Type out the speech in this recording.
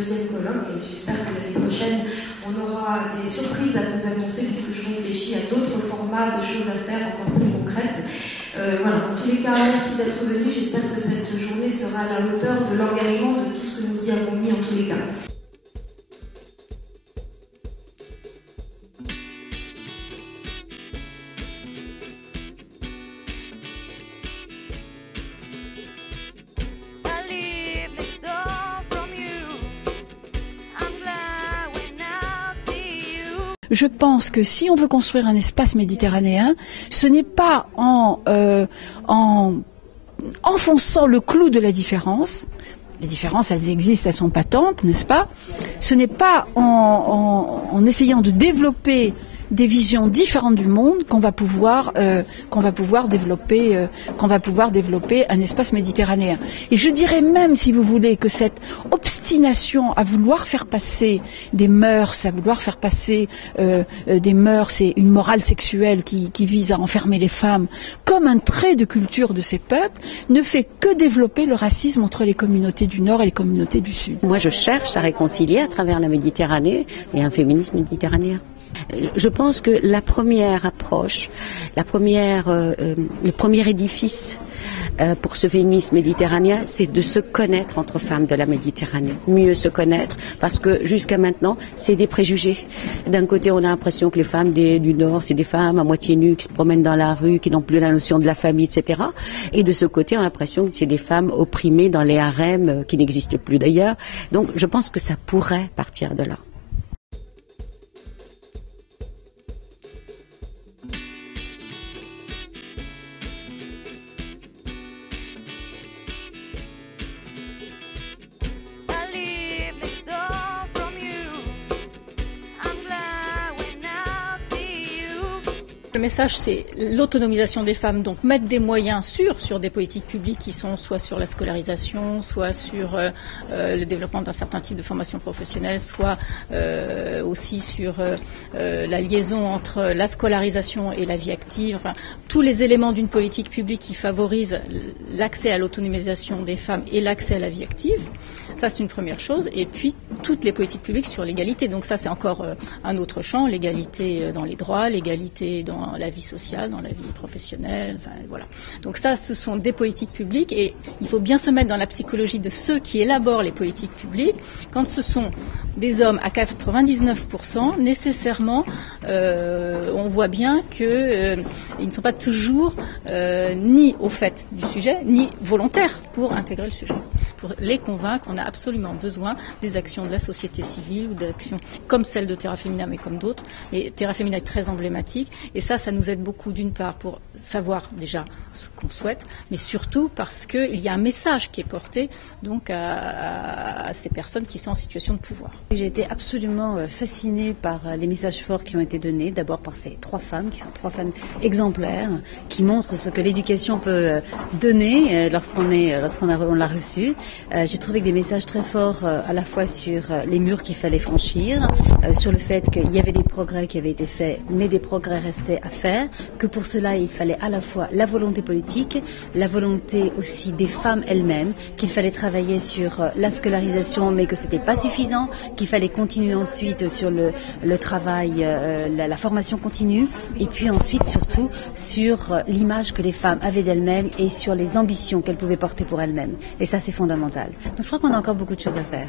deuxième colloque et j'espère que l'année prochaine on aura des surprises à vous annoncer puisque je réfléchis à d'autres formats de choses à faire encore plus concrètes. Voilà, en tous les cas, merci d'être venus. J'espère que cette journée sera à la hauteur de l'engagement de tout ce que nous y avons mis en tous les cas. Je pense que si on veut construire un espace méditerranéen, ce n'est pas en enfonçant le clou de la différence. Les différences, elles existent, elles sont patentes, n'est-ce pas? Ce n'est pas en essayant de développer des visions différentes du monde qu'on va pouvoir développer un espace méditerranéen. Et je dirais même, si vous voulez, que cette obstination à vouloir faire passer des mœurs, à vouloir faire passer des mœurs et une morale sexuelle qui vise à enfermer les femmes comme un trait de culture de ces peuples, ne fait que développer le racisme entre les communautés du Nord et les communautés du Sud. Moi, je cherche à réconcilier à travers la Méditerranée et un féminisme méditerranéen. Je pense que la première approche, le premier édifice pour ce féminisme méditerranéen, c'est de se connaître entre femmes de la Méditerranée. Mieux se connaître, parce que jusqu'à maintenant, c'est des préjugés. D'un côté, on a l'impression que les femmes du Nord, c'est des femmes à moitié nues qui se promènent dans la rue, qui n'ont plus la notion de la famille, etc. Et de ce côté, on a l'impression que c'est des femmes opprimées dans les harems qui n'existent plus d'ailleurs. Donc, je pense que ça pourrait partir de là. Le message, c'est l'autonomisation des femmes, donc mettre des moyens sur des politiques publiques qui sont soit sur la scolarisation, soit sur le développement d'un certain type de formation professionnelle, soit aussi sur la liaison entre la scolarisation et la vie active, enfin tous les éléments d'une politique publique qui favorise l'accès à l'autonomisation des femmes et l'accès à la vie active. Ça, c'est une première chose. Et puis, toutes les politiques publiques sur l'égalité. Donc ça, c'est encore un autre champ, l'égalité dans les droits, l'égalité dans la vie sociale, dans la vie professionnelle, enfin, voilà. Donc ça, ce sont des politiques publiques et il faut bien se mettre dans la psychologie de ceux qui élaborent les politiques publiques. Quand ce sont des hommes à 99%, nécessairement, on voit bien qu'ils ne sont pas toujours ni au fait du sujet, ni volontaires pour intégrer le sujet. Pour les convaincre, on a absolument besoin des actions de la société civile ou d'actions comme celle de Terra Femina, mais comme d'autres. Mais Terra Femina est très emblématique et ça nous aide beaucoup d'une part pour savoir déjà ce qu'on souhaite, mais surtout parce qu'il y a un message qui est porté donc à ces personnes qui sont en situation de pouvoir. J'ai été absolument fascinée par les messages forts qui ont été donnés, d'abord par ces trois femmes, qui sont trois femmes exemplaires, qui montrent ce que l'éducation peut donner lorsqu'on l'a reçue. J'ai trouvé des messages très forts à la fois sur les murs qu'il fallait franchir, sur le fait qu'il y avait des progrès qui avaient été faits, mais des progrès restaient à faire, que pour cela il fallait à la fois la volonté politique, la volonté aussi des femmes elles-mêmes, qu'il fallait travailler sur la scolarisation mais que ce n'était pas suffisant, qu'il fallait continuer ensuite sur le travail, la formation continue et puis ensuite surtout sur l'image que les femmes avaient d'elles-mêmes et sur les ambitions qu'elles pouvaient porter pour elles-mêmes. Et ça c'est fondamental. Donc je crois qu'on a encore beaucoup de choses à faire.